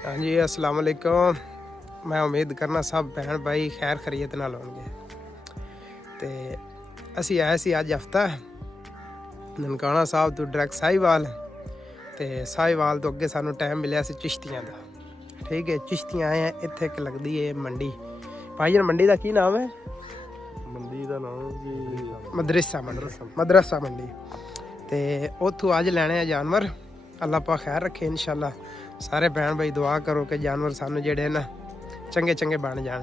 हाँ जी अस्सलाम वालेकुम। मैं उम्मीद करना सब भैन भाई खैर खरीयत नाल होणगे। ते असी आए सी अज हफ्ता ननकाना साहब तो डायरैक्ट साहिवाल ते साहिवाल तो अगे सानू टाइम मिलिया सी चिश्तियां दा। ठीक है, चिश्तियां आए हैं इत्थे एक लगदी है मंडी। भाईजान मंडी दा की नाम है? मंडी का नाम जी मदरसा मंडी। ते उत्थों अज लैने आ जानवर। अल्लाह पाक खैर रखे इंशाल्लाह। सारे भैन भाई दुआ करो कि जानवर सानू जेड़े ना चंगे चंगे बन जान।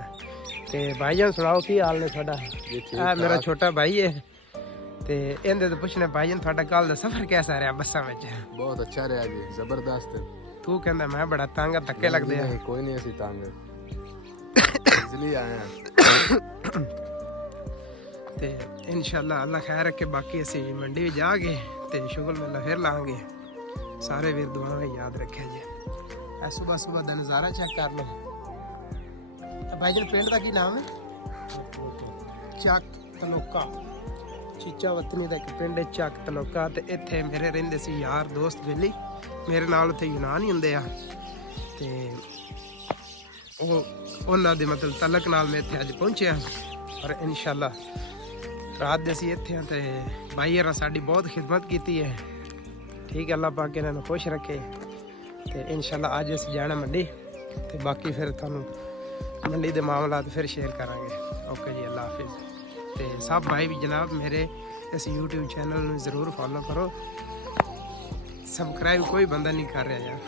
ते भाईजान सुनाओ की हाल ने थोड़ा? मेरा छोटा भाई है ते इहदे तो पुछने भाईजान थोड़ा कल दा सफर कैसा रहा बस्सां विच? बहुत अच्छा रहा जी, जबरदस्त। तू कहंदा मैं बड़ा तंग धक्के लगदे आ। कोई नहीं ऐसी तंग इसलिए आए हैं। ते इंशाल्लाह अल्लाह खैर रखे। बाकी असी मंडी में जाके ते शुगल मेला फिर लांगे। सारे वीर दुआ में याद रखे जी। सुबह सुबह का नज़ारा चेक कर लो। भाईजान पिंड का की नाम है? चक तलोका। चीचा वतनी का एक पिंड है चक तलोका। ते इत्थे मेरे रहिंदे सी यार दोस्त बेली मेरे नाल उत्थे यूनान ही हुंदे आ ते उन्हां दे मतलब तलक नाल मैं इत्थे अज पहुंचे और इंशाल्लाह रात दे असीं इत्थे ते भाई होरां साडी बहुत खिदमत कीती है। ठीक है, अल्लाह पाक इन्हां नूं खुश रखे। ते इंशाल्लाह अज असीं जाना मंडी ते बाकी फिर तुहानूं मंडी दे मामलात फिर शेयर करांगे। ओके जी, अल्लाह हाफिज़। ते सब भाई भी जनाब मेरे इस यूट्यूब चैनल नूं ज़रूर फॉलो करो। सबसक्राइब कोई बंदा नहीं कर रहा यार।